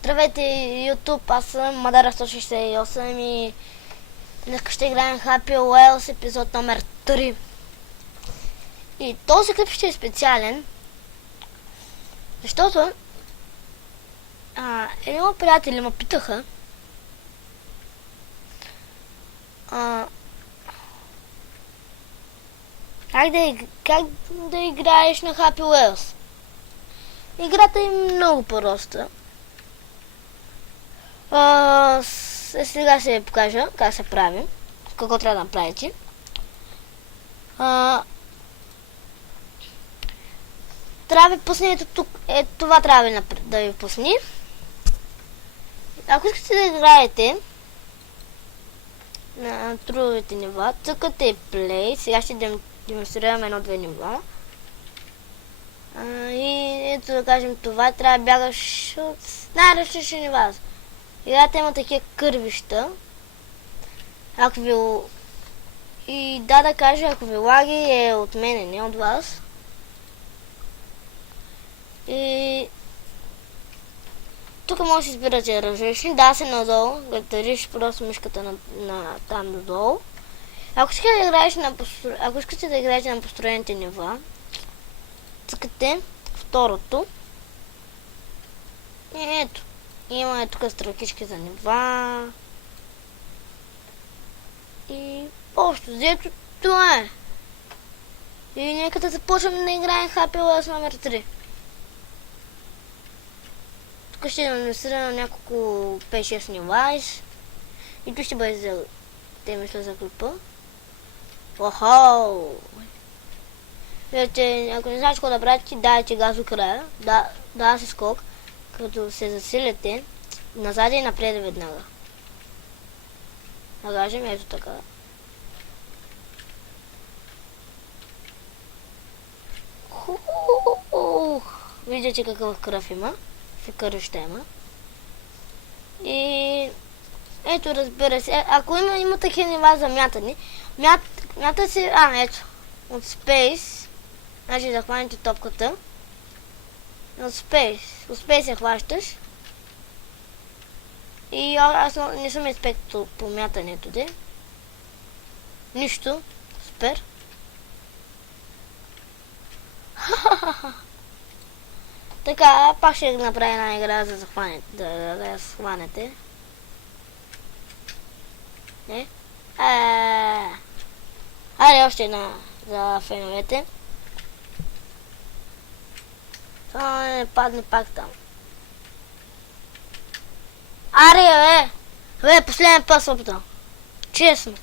Здравейте, YouTube, аз съм Мадара 168 и днес ще играем Happy Wheels епизод номер 3. И този клип ще е специален, защото едни мои приятели ме питаха как да играеш на Happy Wheels. Играта е много проста. Сега ще ви покажа как се прави, какво трябва да направите. Трябва да ви пуснете тук, това трябва да ви пусне. Ако искате да играете на трудовите нива, цъкате Play, сега ще демонстрираме едно-две нива. И ето да кажем това, трябва да бягаш от най-различни нива. Играта има такива кървища. Ако ви... И да кажа, ако ви лаги е от мене, не от вас. И... Тук може да си избирате различни. Да, се надолу. Да държиш просто мишката на там надолу. Ако искате да играете на построените нива, цъкате второто. И ето. Има тук стрелкички за нива. И общо взето това е. И нека да започнем да играем Happy Wheels номер 3. Тук ще намесира на няколко 5-6 нива. И тук ще бъде за... Те мисля за клипа. Охоу! Вижте, ако не знаеш какво да правите, дайте газ до края. Да се скок. Като се засилите, назад и напред веднага. Да кажем ето така. Виждате какъв кръв има. Фикърища има. И ето, разбира се, ако има такива нива за мятане, мята се, ето, от Space, значи да хванете топката. От Space я хващаш. И аз не съм експерт по мятането, де. Нищо. Супер. Така, пак ще направя една игра за да я схванете. Не? Айде още една за феновете. Само не падне пак там. Аре, бе, последен път се опитам. Честно.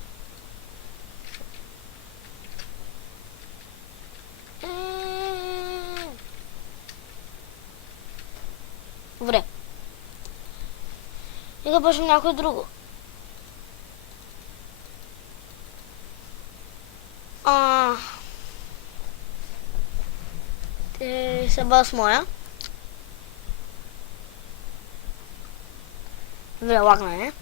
Добре. Нека почнем някой друго. Те се бъл с моя. Добре, лагна, не?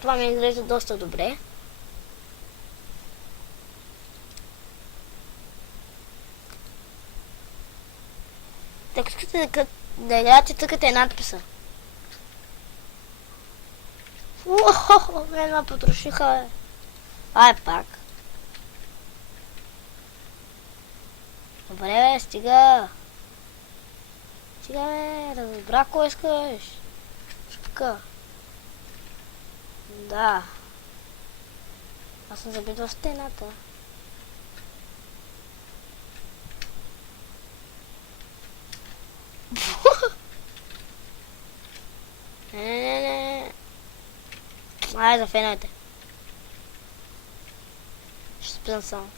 Това ми изглежда доста добре. Така искате да играете, цъкате надписа. Мен ме потрошиха, бе. Ай, пак. Добре, бе, стига. Стига, бе, разбра кой искаш. Шпика. Да. Аз съм забит в стената. Не. Ай, за феновете. Ще спитам само.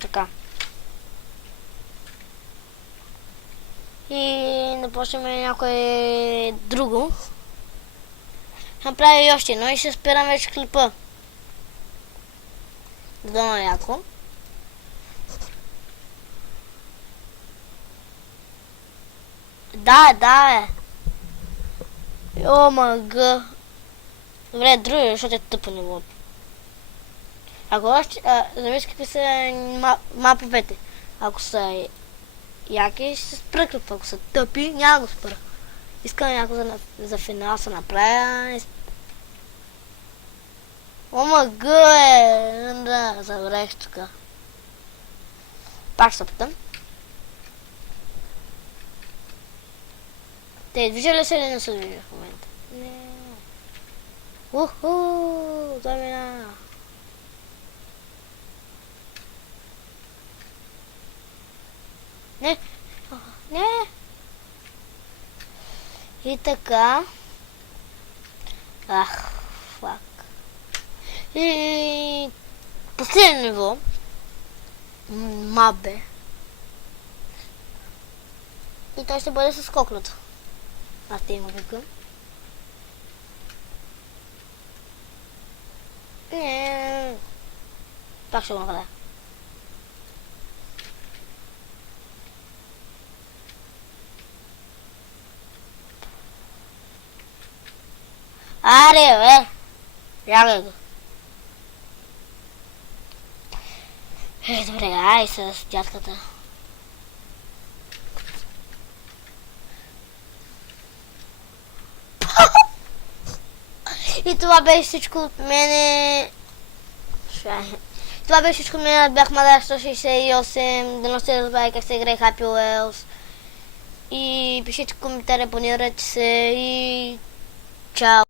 Така. И да почнем някое друго. Направя и още едно и ще спирам вече клипа. Дома яко. Да, О, мага. Добре, други, защото е тъпо нивото. Ако още, зависи какви са маповете. Ако са яки, ще се спръкват. Ако са тъпи, няма го спра. Искам някой за финал се направя. Омага, да, забравих тук. Пак се питам. Те движа ли се или не се движа в момента? Не. Уху, замина. Не, не. И така. Ах, фак. И последно ниво. Мабе. И той ще бъде с коклята. Аз те има викам. Не. Пак ще го направя. Аре, бе! Лягай го. Добре, ай с дядката. И това беше всичко от мене. Това беше всичко от мене. Бях Мадар 168. Да не се разбавя как се играе Happy Wheels. И пишете коментари, абонирайте се и чао.